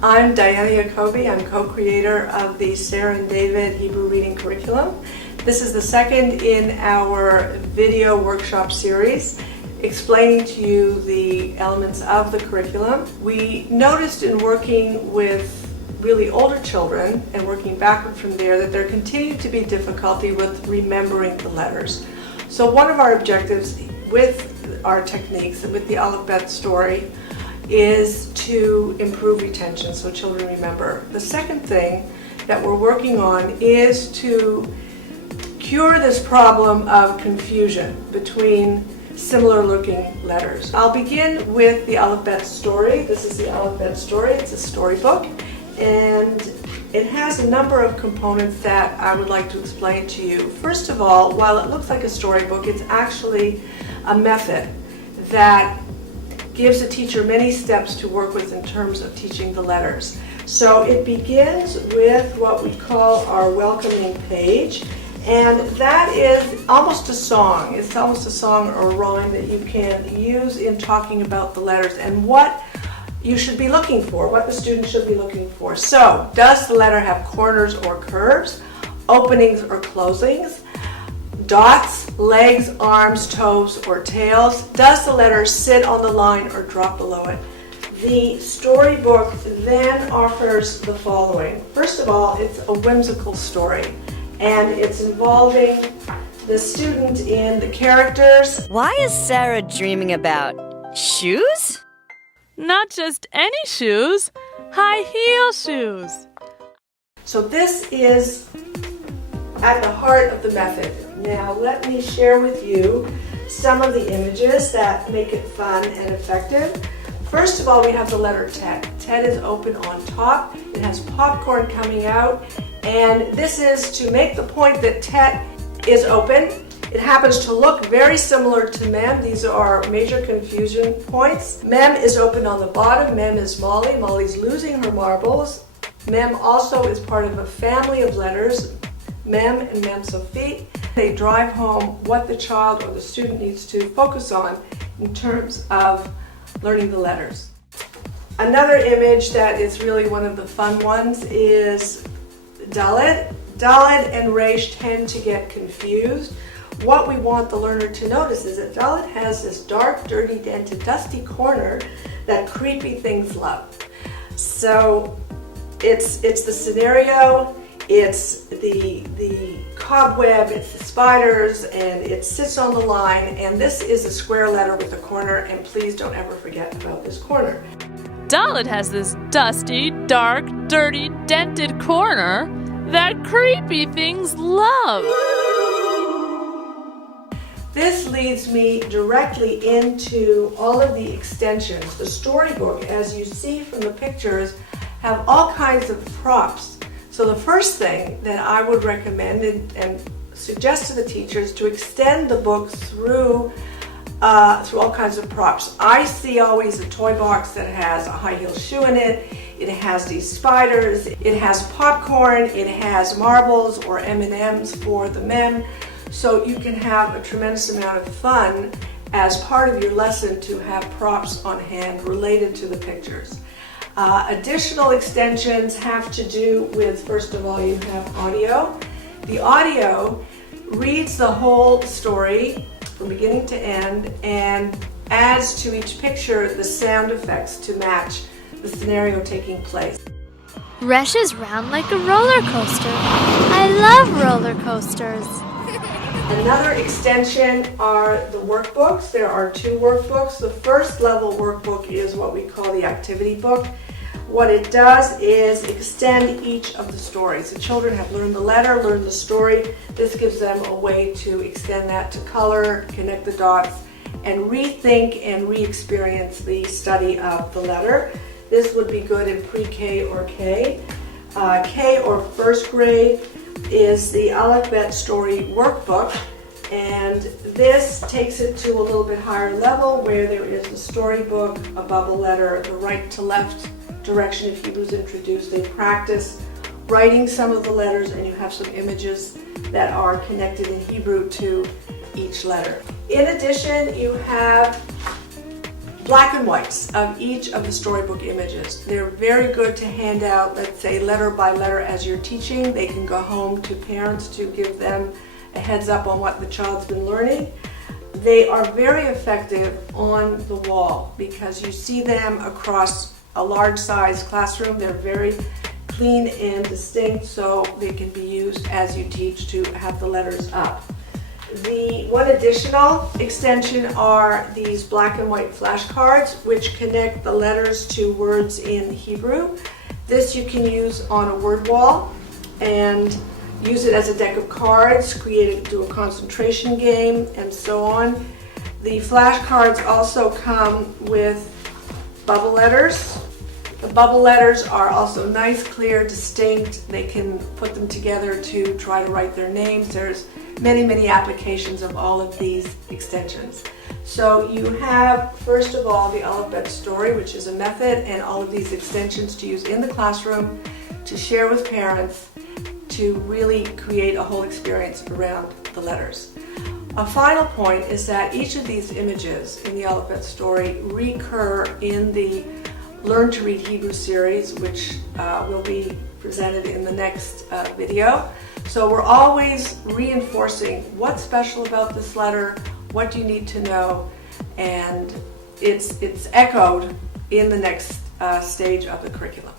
I'm Diana Jacoby. I'm co-creator of the Sarah and David Hebrew Reading Curriculum. This is the second in our video workshop series explaining to you the elements of the curriculum. We noticed in working with really older children and working backward from that there continued to be difficulty with remembering the letters. So one of our objectives with our techniques and with the Aleph Bet story is to improve retention so children remember. The second thing that we're working on is to cure this problem of confusion between similar looking letters. I'll begin with the Aleph Bet story. This is the Aleph Bet story. It's a storybook, and it has a number of components that I would like to explain to you. First of all, while it looks like a storybook, it's actually a method that gives a teacher many steps to work with in terms of teaching the letters. So it begins with what we call our welcoming page, and that is almost a song. It's almost a song or a rhyme that you can use in talking about the letters and what you should be looking for, what the student should be looking for. So, does the letter have corners or curves, openings or closings, dots, legs, arms, toes, or tails? Does the letter sit on the line or drop below it? The storybook then offers the following. First of all, it's a whimsical story, and it's involving the student in the characters. Why is Sarah dreaming about shoes? Not just any shoes, high heel shoes. So this is at the heart of the method. Now let me share with you some of the images that make it fun and effective. First of all, we have the letter Tet. Tet is open on top. It has popcorn coming out, and this is to make the point that Tet is open. It happens to look very similar to Mem. These are major confusion points. Mem is open on the bottom. Mem is Molly. Molly's losing her marbles. Mem also is part of a family of letters, Mem and Mem Sophie. They drive home what the child or the student needs to focus on in terms of learning the letters. Another image that is really one of the fun ones is Dalet. Dalet and Resh tend to get confused. What we want the learner to notice is that Dalet has this dark, dirty, dented, dusty corner that creepy things love. So it's the scenario, it's the cobweb, it's the spiders, and it sits on the line, and this is a square letter with a corner, and please don't ever forget about this corner. Dalet has this dusty, dark, dirty, dented corner that creepy things love. This leads me directly into all of the extensions. The storybook, as you see from the pictures, have all kinds of props. So the first thing that I would recommend and suggest to the teachers to extend the book through all kinds of props. I see always a toy box that has a high heel shoe in it. It has these spiders. It has popcorn. It has marbles or M&Ms for the Mem. So you can have a tremendous amount of fun as part of your lesson to have props on hand related to the pictures. Additional extensions have to do with, first of all, you have audio. The audio reads the whole story from beginning to end and adds to each picture the sound effects to match the scenario taking place. Resh is round like a roller coaster. I love roller coasters. Another extension are the workbooks. There are two workbooks. The first level workbook is what we call the activity book. What it does is extend each of the stories. The children have learned the letter, learned the story. This gives them a way to extend that to color, connect the dots, and rethink and re-experience the study of the letter. This would be good in pre-K or K. K or first grade is the Aleph Bet Story Workbook, and this takes it to a little bit higher level where there is the storybook, a bubble letter, the right to left direction if Hebrew is introduced. They practice writing some of the letters, and you have some images that are connected in Hebrew to each letter. In addition, you have black and whites of each of the storybook images. They're very good to hand out, let's say, letter by letter as you're teaching. They can go home to parents to give them a heads up on what the child's been learning. They are very effective on the wall because you see them across a large size classroom. They're very clean and distinct, so they can be used as you teach to have the letters up. The one additional extension are these black and white flashcards, which connect the letters to words in Hebrew. This you can use on a word wall and use it as a deck of cards, create it, do a concentration game, and so on. The flashcards also come with bubble letters. The bubble letters are also nice, clear, distinct. They can put them together to try to write their names. There's many applications of all of these extensions. So you have, first of all, the Aleph Bet Story, which is a method, and all of these extensions to use in the classroom, to share with parents, to really create a whole experience around the letters. A final point is that each of these images in the Aleph Bet Story recur in the Learn to Read Hebrew series, which will be presented in the next video. So we're always reinforcing what's special about this letter, what do you need to know, and it's echoed in the next stage of the curriculum.